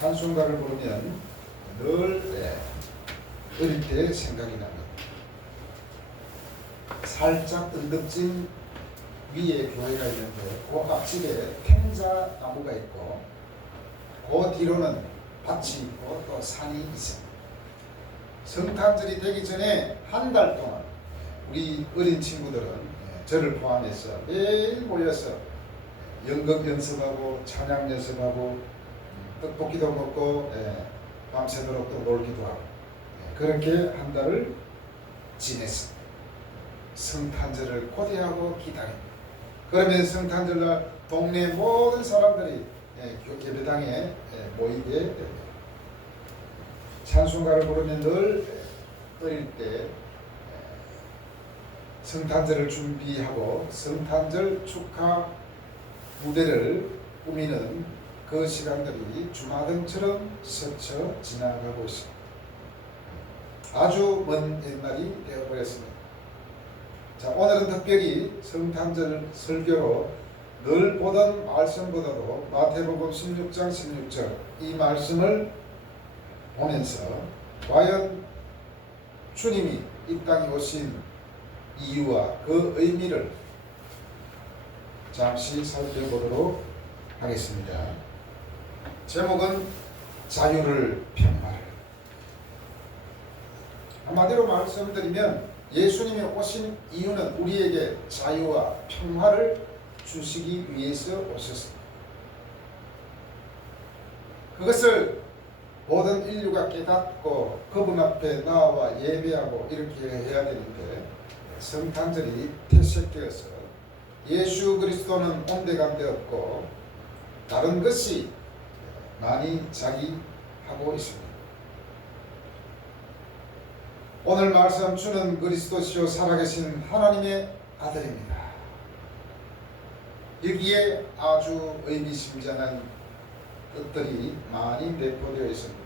찬송가를 부르면 늘 어릴 때 생각이 납니다. 살짝 언덕진 위에 교회가 있는데 그 앞집에 팽자 나무가 있고 그 뒤로는 밭이 있고 또 산이 있습니다. 성탄절이 되기 전에 한 달 동안 우리 어린 친구들은 저를 포함해서 매일 모여서 연극 연습하고 찬양 연습하고 떡볶이도 먹고 밤새도록 또 놀기도 하고 그렇게 한 달을 지냈습니다. 성탄절을 고대하고 기다립니다. 그러면 성탄절날 동네 모든 사람들이 예배당에 모이게 됩니다. 찬송가를 부르면 늘 어릴 때 성탄절을 준비하고 성탄절 축하 무대를 꾸미는 그 시간들이 주마등처럼 스쳐 지나가고 있습니다. 아주 먼 옛날이 되어버렸습니다. 자, 오늘은 특별히 성탄절 설교로 늘 보던 말씀보다도 마태복음 16장 16절 이 말씀을 보면서 과연 주님이 이 땅에 오신 이유와 그 의미를 잠시 살펴보도록 하겠습니다. 제목은 자유를 평화를. 한마디로 말씀드리면 예수님이 오신 이유는 우리에게 자유와 평화를 주시기 위해서 오셨습니다. 그것을 모든 인류가 깨닫고 그분 앞에 나와 예배하고 이렇게 해야 되는데 성탄절이 퇴색되어서 예수 그리스도는 온데간데 없고 다른 것이 많이 자기하고 있습니다. 오늘 말씀 주는 그리스도시요 살아계신 하나님의 아들입니다. 여기에 아주 의미심장한 뜻들이 많이 내포되어 있습니다.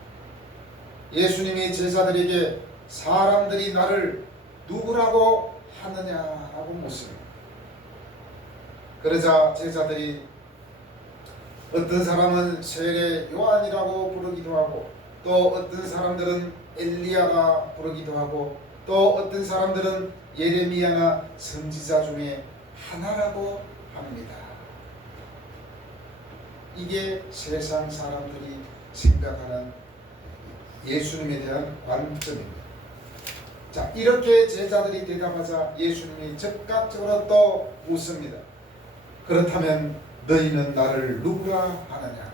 예수님이 제자들에게 사람들이 나를 누구라고 하느냐 하고 묻습니다. 그러자 제자들이 어떤 사람은 세례 요한이라고 부르기도 하고 또 어떤 사람들은 엘리야가 부르기도 하고 또 어떤 사람들은 예레미야나 선지자 중에 하나라고 합니다. 이게 세상 사람들이 생각하는 예수님에 대한 관점입니다. 자, 이렇게 제자들이 대답하자 예수님이 즉각적으로 또 묻습니다. 그렇다면 너희는 나를 누구라 하느냐?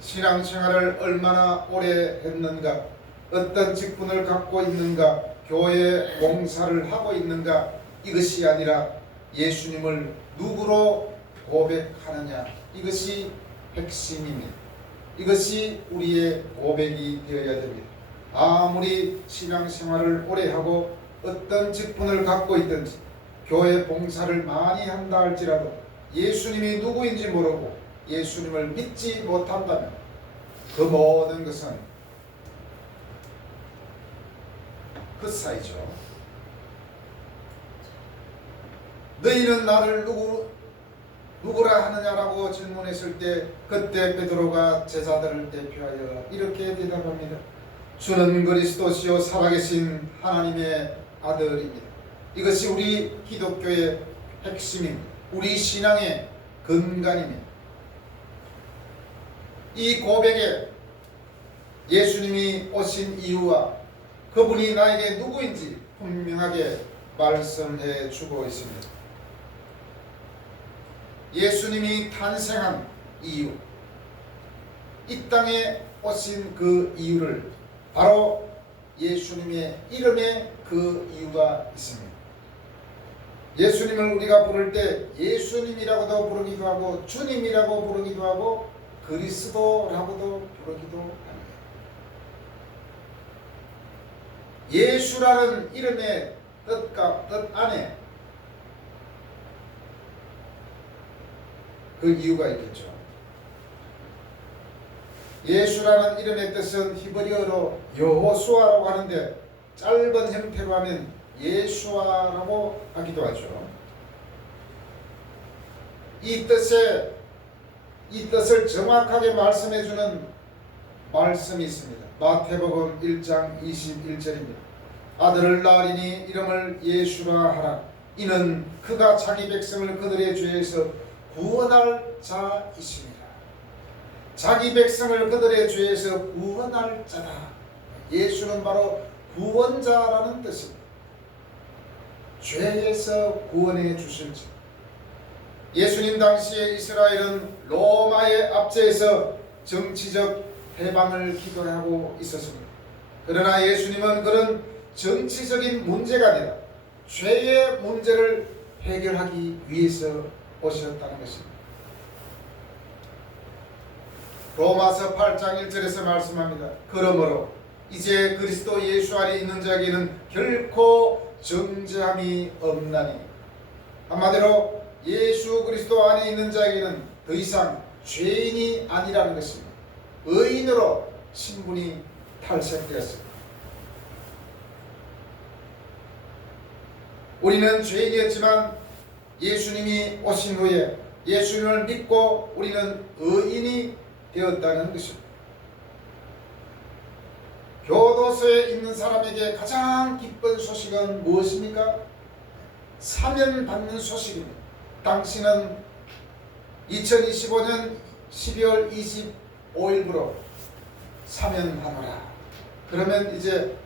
신앙생활을 얼마나 오래 했는가? 어떤 직분을 갖고 있는가? 교회 봉사를 하고 있는가? 이것이 아니라 예수님을 누구로 고백하느냐? 이것이 핵심입니다. 이것이 우리의 고백이 되어야 됩니다. 아무리 신앙생활을 오래 하고 어떤 직분을 갖고 있든지 교회 봉사를 많이 한다 할지라도 예수님이 누구인지 모르고 예수님을 믿지 못한다면 그 모든 것은 헛사이죠. 너희는 나를 누구라 하느냐라고 질문했을 때 그때 베드로가 제자들을 대표하여 이렇게 대답합니다. 주는 그리스도시요 살아계신 하나님의 아들입니다. 이것이 우리 기독교의 핵심입니다. 우리 신앙의 근간입니다. 이 고백에 예수님이 오신 이유와 그분이 나에게 누구인지 분명하게 말씀해 주고 있습니다. 예수님이 탄생한 이유, 이 땅에 오신 그 이유를 바로 예수님의 이름에 그 이유가 있습니다. 예수님을 우리가 부를 때 예수님이라고도 부르기도 하고 주님이라고 부르기도 하고 그리스도라고도 부르기도 합니다. 예수라는 이름의 뜻 안에 그 이유가 있겠죠. 예수라는 이름의 뜻은 히브리어로 여호수아라고 하는데 짧은 형태로 하면 예수아라고 하기도 하죠. 이 뜻의 이 뜻을 정확하게 말씀해 주는 말씀이 있습니다. 마태복음 1장 21절입니다. 아들을 낳으리니 이름을 예수라 하라. 이는 그가 자기 백성을 그들의 죄에서 구원할 자이시니라. 자기 백성을 그들의 죄에서 구원할 자다. 예수는 바로 구원자라는 뜻입니다. 죄에서 구원해 주실 자. 예수님 당시에 이스라엘은 로마의 압제에서 정치적 해방을 기도하고 있었습니다. 그러나 예수님은 그런 정치적인 문제가 아니라 죄의 문제를 해결하기 위해서 오셨다는 것입니다. 로마서 8장 1절에서 말씀합니다. 그러므로 이제 그리스도 예수 안에 있는 자에게는 결코 정죄함이 없나니. 한마디로 예수 그리스도 안에 있는 자에게는 더 이상 죄인이 아니라는 것입니다. 의인으로 신분이 탈색되었습니다. 우리는 죄인이었지만 예수님이 오신 후에 예수님을 믿고 우리는 의인이 되었다는 것입니다. 교도소에 있는 사람에게 가장 기쁜 소식은 무엇입니까? 사면받는 소식입니다. 당신은 2025년 12월 25일부로 사면하노라. 그러면 이제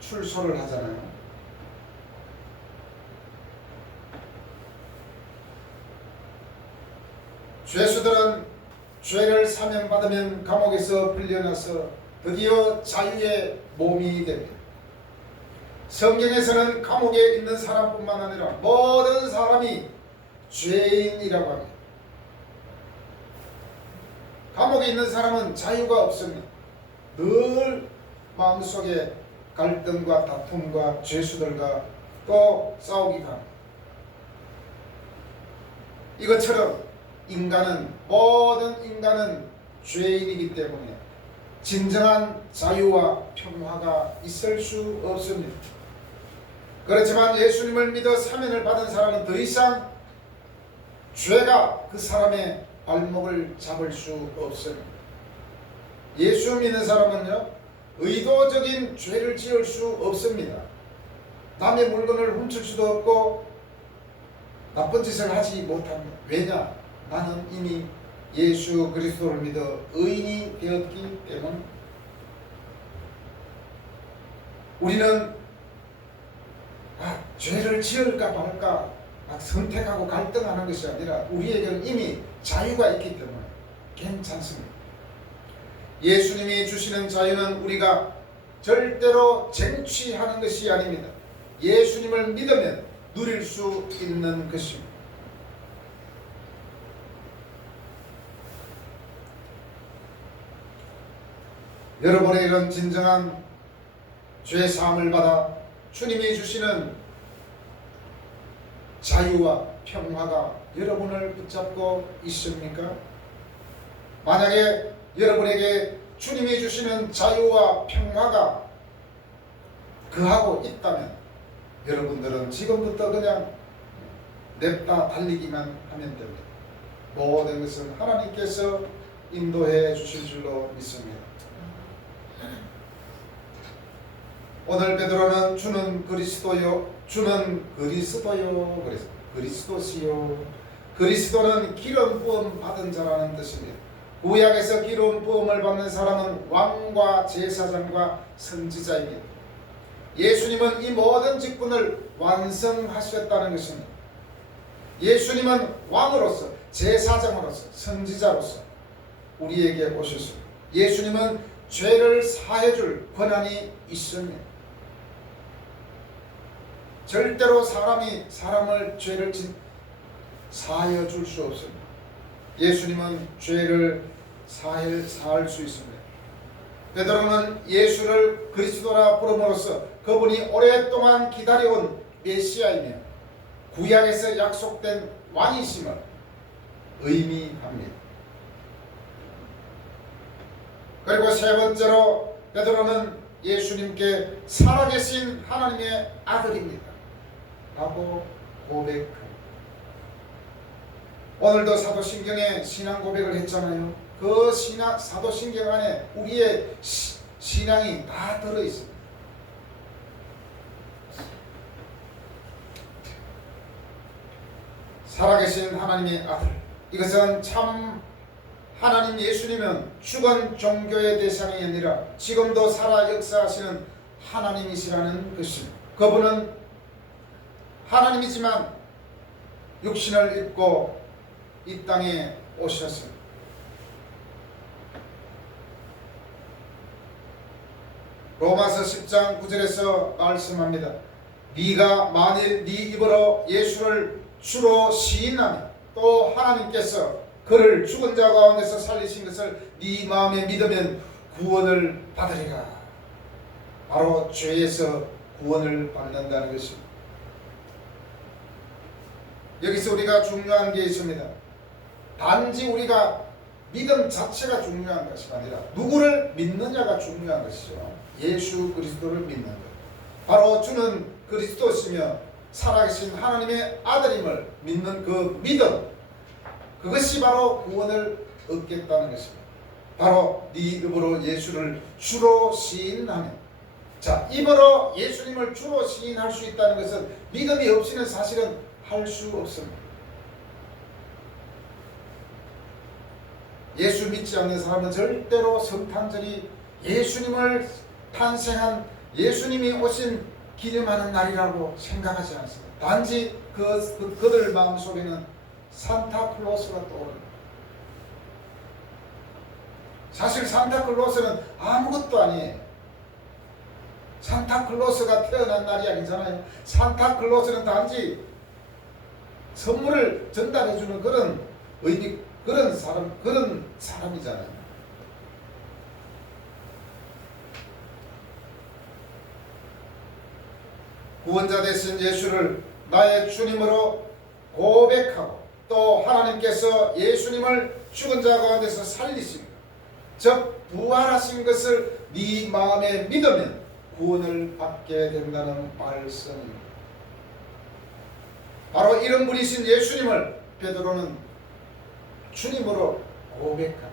출소를 하잖아요. 죄수들은 죄를 사면받으면 감옥에서 풀려나서 드디어 자유의 몸이 됩니다. 성경에서는 감옥에 있는 사람뿐만 아니라 모든 사람이 죄인이라고 합니다. 감옥에 있는 사람은 자유가 없습니다. 늘 마음속에 갈등과 다툼과 죄수들과 또 싸우기도 합니다. 이것처럼 모든 인간은 죄인이기 때문에 진정한 자유와 평화가 있을 수 없습니다. 그렇지만 예수님을 믿어 사면을 받은 사람은 더 이상 죄가 그 사람의 발목을 잡을 수 없습니다. 예수 믿는 사람은요, 의도적인 죄를 지을 수 없습니다. 남의 물건을 훔칠 수도 없고 나쁜 짓을 하지 못합니다. 왜냐? 나는 이미 예수 그리스도를 믿어 의인이 되었기 때문에. 우리는 죄를 지을까 말까 선택하고 갈등하는 것이 아니라 우리에게는 이미 자유가 있기 때문에 괜찮습니다. 예수님이 주시는 자유는 우리가 절대로 쟁취하는 것이 아닙니다. 예수님을 믿으면 누릴 수 있는 것입니다. 여러분의 이런 진정한 죄 사함을 받아 주님이 주시는 자유와 평화가 여러분을 붙잡고 있습니까? 만약에 여러분에게 주님이 주시는 자유와 평화가 그하고 있다면 여러분들은 지금부터 그냥 냅다 달리기만 하면 됩니다. 모든 것은 하나님께서 인도해 주실 줄로 믿습니다. 오늘 베드로는 주는 그리스도요, 주는 그리스도요, 그래서 그리스도시요. 그리스도는 기름 부음 받은 자라는 뜻입니다. 구약에서 기름 부음을 받는 사람은 왕과 제사장과 선지자입니다. 예수님은 이 모든 직분을 완성하셨다는 것입니다. 예수님은 왕으로서, 제사장으로서, 선지자로서 우리에게 오셨습니다. 예수님은 죄를 사해줄 권한이 있습니다. 절대로 사람이 사람을 죄를 사하여 줄 수 없습니다. 예수님은 죄를 사할 수 있습니다. 베드로는 예수를 그리스도라 부름으로써 그분이 오랫동안 기다려온 메시아이며 구약에서 약속된 왕이심을 의미합니다. 그리고 세 번째로 베드로는 예수님께 살아계신 하나님의 아들입니다 라고 고백합니다. 오늘도 사도신경에 신앙 고백을 했잖아요. 그 사도신경 안에 우리의 신앙이 다 들어있습니다. 살아계신 하나님의 아들, 이것은 참 하나님 예수님은 죽은 종교의 대상이 아니라 지금도 살아 역사하시는 하나님이시라는 것입니다. 그분은 하나님이지만 육신을 입고 이 땅에 오셨습니다. 로마서 10장 9절에서 말씀합니다. 네가 만일 네 입으로 예수를 주로 시인하면 또 하나님께서 그를 죽은 자 가운데서 살리신 것을 네 마음에 믿으면 구원을 받으리라. 바로 죄에서 구원을 받는다는 것입니다. 여기서 우리가 중요한 게 있습니다. 단지 우리가 믿음 자체가 중요한 것이 아니라 누구를 믿느냐가 중요한 것이죠. 예수 그리스도를 믿는 것. 바로 주는 그리스도시며 살아계신 하나님의 아들임을 믿는 그 믿음, 그것이 바로 구원을 얻겠다는 것입니다. 바로 네 입으로 예수를 주로 시인하면, 자, 입으로 예수님을 주로 시인할 수 있다는 것은 믿음이 없이는 사실은 할 수 없습니다. 예수 믿지 않는 사람은 절대로 성탄절이 예수님을 탄생한 예수님이 오신 기념하는 날이라고 생각하지 않습니다. 단지 그들 마음속에는 산타클로스가 떠오릅니다. 사실 산타클로스는 아무것도 아니에요. 산타클로스가 태어난 날이 아니잖아요. 산타클로스는 단지 선물을 전달해주는 그런 의미, 그런 사람이잖아요. 구원자 되신 예수를 나의 주님으로 고백하고 또 하나님께서 예수님을 죽은 자 가운데서 살리신, 즉 부활하신 것을 네 마음에 믿으면 구원을 받게 된다는 말씀입니다. 바로 이런 분이신 예수님을 베드로는 주님으로 고백합니다.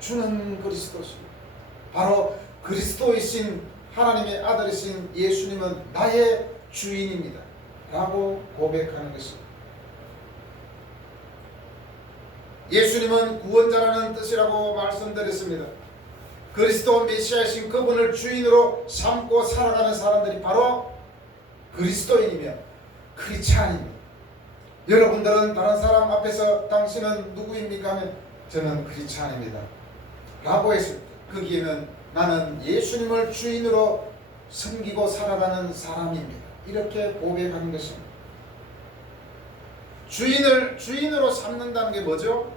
주는 그리스도시고 바로 그리스도이신 하나님의 아들이신 예수님은 나의 주인입니다 라고 고백하는 것입니다. 예수님은 구원자라는 뜻이라고 말씀드렸습니다. 그리스도 메시아이신 그분을 주인으로 삼고 살아가는 사람들이 바로 그리스도인이며 크리스찬입니다. 여러분들은 다른 사람 앞에서 당신은 누구입니까 하면 저는 크리스찬입니다 라고 했을 때 거기에는 나는 예수님을 주인으로 섬기고 살아가는 사람입니다 이렇게 고백하는 것입니다. 주인으로 삼는다는 게 뭐죠?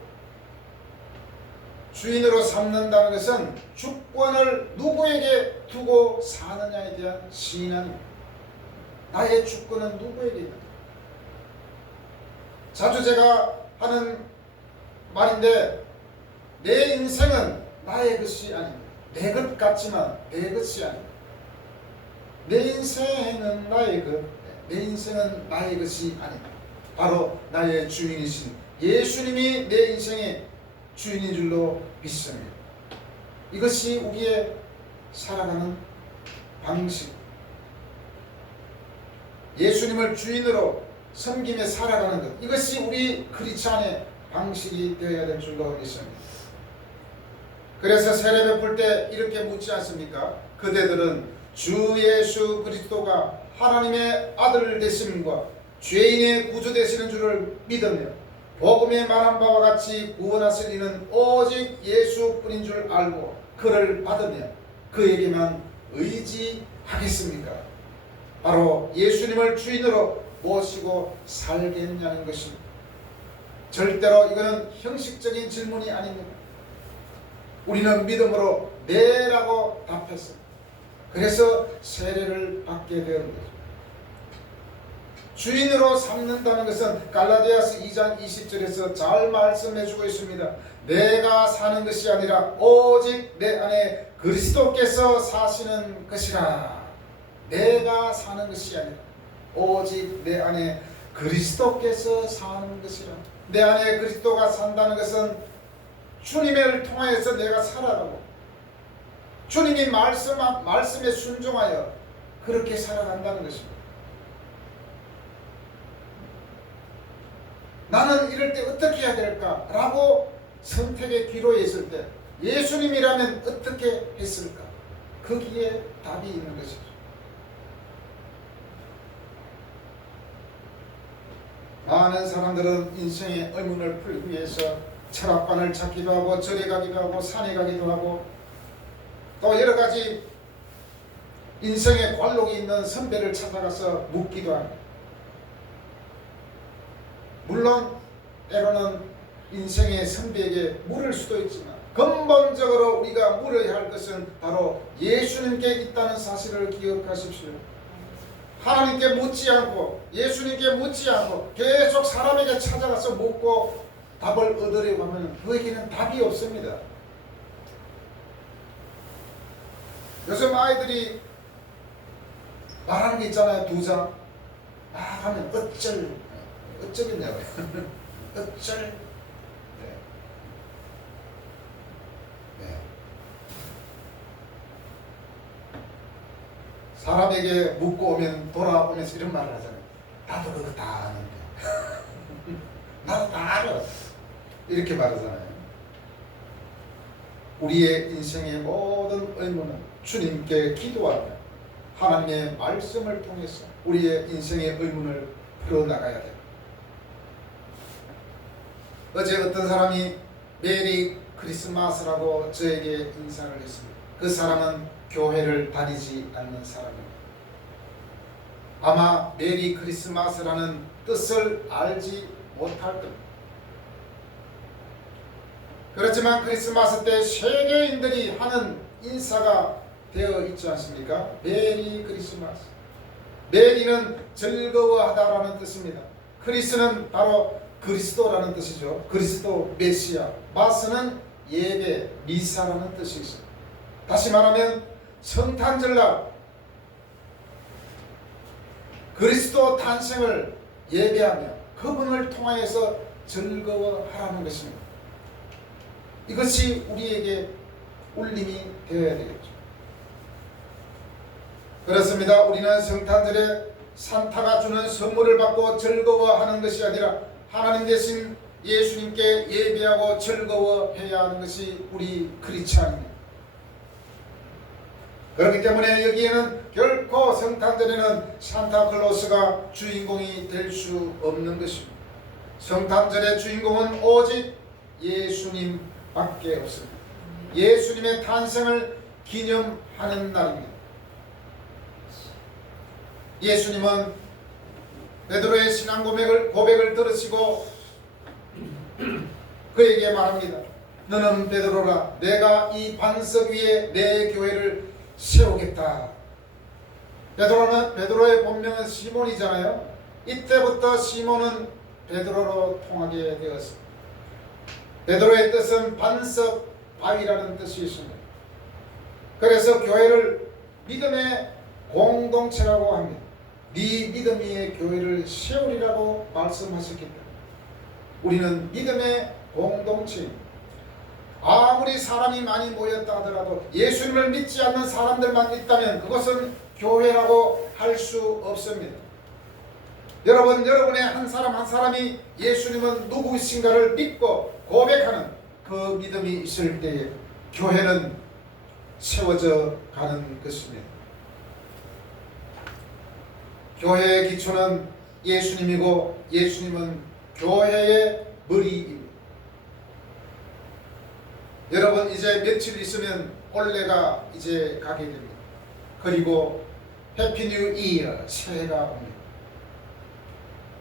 주인으로 삼는다는 것은 주권을 누구에게 두고 사느냐에 대한 신앙입니다. 나의 주권은 누구에게 있는가? 자주 제가 하는 말인데, 내 인생은 나의 것이 아닙니다. 내 것 같지만 내 것이 아닙니다. 내 인생은 나의 것, 내 인생은 나의 것이 아닙니다. 바로 나의 주인이신 예수님이 내 인생의 주인인 줄로 믿습니다. 이것이 우리의 살아가는 방식, 예수님을 주인으로 섬김에 살아가는 것, 이것이 우리 크리스찬의 방식이 되어야 될 줄로 믿습니다. 그래서 세례 베풀 때 이렇게 묻지 않습니까? 그대들은 주 예수 그리스도가 하나님의 아들 되심과 죄인의 구주 되시는 줄을 믿으며 복음에 말한 바와 같이 구원하실 이는 오직 예수뿐인 줄 알고 그를 받으며 그에게만 의지하겠습니까? 바로 예수님을 주인으로 모시고 살겠냐는 것입니다. 절대로 이거는 형식적인 질문이 아닙니다. 우리는 믿음으로 네라고 답했습니다. 그래서 세례를 받게 되는 거죠. 주인으로 삼는다는 것은 갈라디아서 2장 20절에서 잘 말씀해주고 있습니다. 내가 사는 것이 아니라 오직 내 안에 그리스도께서 사시는 것이라. 내가 사는 것이 아니라 오직 내 안에 그리스도께서 사는 것이라. 내 안에 그리스도가 산다는 것은 주님을 통하여서 내가 살아가고 주님이 말씀에 순종하여 그렇게 살아간다는 것입니다. 나는 이럴 때 어떻게 해야 될까라고 선택의 기로에 있을 때 예수님이라면 어떻게 했을까? 거기에 답이 있는 것이죠. 많은 사람들은 인생의 의문을 풀기 위해서 철학관을 찾기도 하고 절에 가기도 하고 산에 가기도 하고 또 여러 가지 인생의 관록이 있는 선배를 찾아가서 묻기도 합니다. 물론 때로는 인생의 선배에게 물을 수도 있지만 근본적으로 우리가 물어야 할 것은 바로 예수님께 있다는 사실을 기억하십시오. 하나님께 묻지 않고 예수님께 묻지 않고 계속 사람에게 찾아가서 묻고 답을 얻으려고 하면 그에게는 답이 없습니다. 요즘 아이들이 말하는 게 있잖아요. 두 장 하면 어쩌겠냐고요. 어쩔. 네. 사람에게 묻고 오면 돌아오면서 이런 말을 하잖아요. 나도 그거 다 아는데. 나도 다 알아. 이렇게 말하잖아요. 우리의 인생의 모든 의문은 주님께 기도하며 하나님의 말씀을 통해서 우리의 인생의 의문을 풀어나가야 돼요. 어제 어떤 사람이 메리 크리스마스라고 저에게 인사를 했습니다. 그 사람은 교회를 다니지 않는 사람입니다. 아마 메리 크리스마스라는 뜻을 알지 못할 겁니다. 그렇지만 크리스마스 때 세계인들이 하는 인사가 되어 있지 않습니까? 메리 크리스마스. 메리는 즐거워하다라는 뜻입니다. 크리스는 바로 그리스도라는 뜻이죠. 그리스도 메시아. 마스는 예배, 미사라는 뜻이 있습니다. 다시 말하면 성탄절날 그리스도 탄생을 예배하며 그분을 통하여서 즐거워하라는 것입니다. 이것이 우리에게 울림이 되어야 되겠죠. 그렇습니다. 우리는 성탄절에 산타가 주는 선물을 받고 즐거워하는 것이 아니라 하나님 대신 예수님께 예배하고 즐거워해야 하는 것이 우리 크리스찬입니다. 그렇기 때문에 여기에는 결코 성탄절에는 산타클로스가 주인공이 될 수 없는 것입니다. 성탄절의 주인공은 오직 예수님밖에 없습니다. 예수님의 탄생을 기념하는 날입니다. 예수님은 베드로의 신앙 고백을 들으시고 그에게 말합니다. 너는 베드로라. 내가 이 반석 위에 내 교회를 세우겠다. 베드로의 본명은 시몬이잖아요. 이때부터 시몬은 베드로로 통하게 되었습니다. 베드로의 뜻은 반석 바위라는 뜻이 있습니다. 그래서 교회를 믿음의 공동체라고 합니다. 네 믿음 위에 교회를 세우리라고 말씀하셨기 때문에 우리는 믿음의 공동체입니다. 아무리 사람이 많이 모였다 하더라도 예수님을 믿지 않는 사람들만 있다면 그것은 교회라고 할 수 없습니다. 여러분의 한 사람 한 사람이 예수님은 누구이신가를 믿고 고백하는 그 믿음이 있을 때에 교회는 세워져 가는 것입니다. 교회의 기초는 예수님이고 예수님은 교회의 머리입니다. 여러분 이제 며칠 있으면 올해가 이제 가게 됩니다. 그리고 해피 뉴 이어 새해가 옵니다.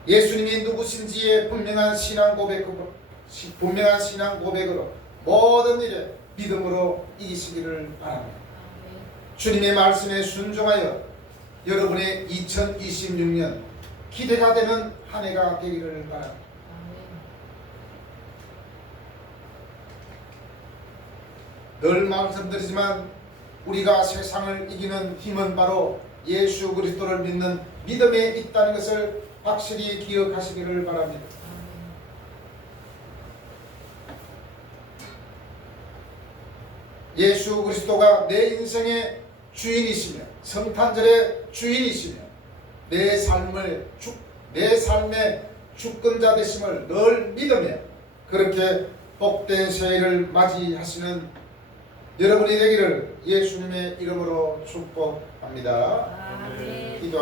예수님이 누구신지의 분명한 신앙 고백으로 모든 일에 믿음으로 이기시기를 바랍니다. 주님의 말씀에 순종하여 여러분의 2026년 기대가 되는 한 해가 되기를 바랍니다. 늘 말씀드리지만 우리가 세상을 이기는 힘은 바로 예수 그리스도를 믿는 믿음에 있다는 것을 확실히 기억하시기를 바랍니다. 예수 그리스도가 내 인생의 주인이시며 성탄절의 주인이시며 내 삶의 주권자 되심을 늘 믿으며 그렇게 복된 새해를 맞이하시는 여러분이 되기를 예수님의 이름으로 축복합니다. 아멘. 기도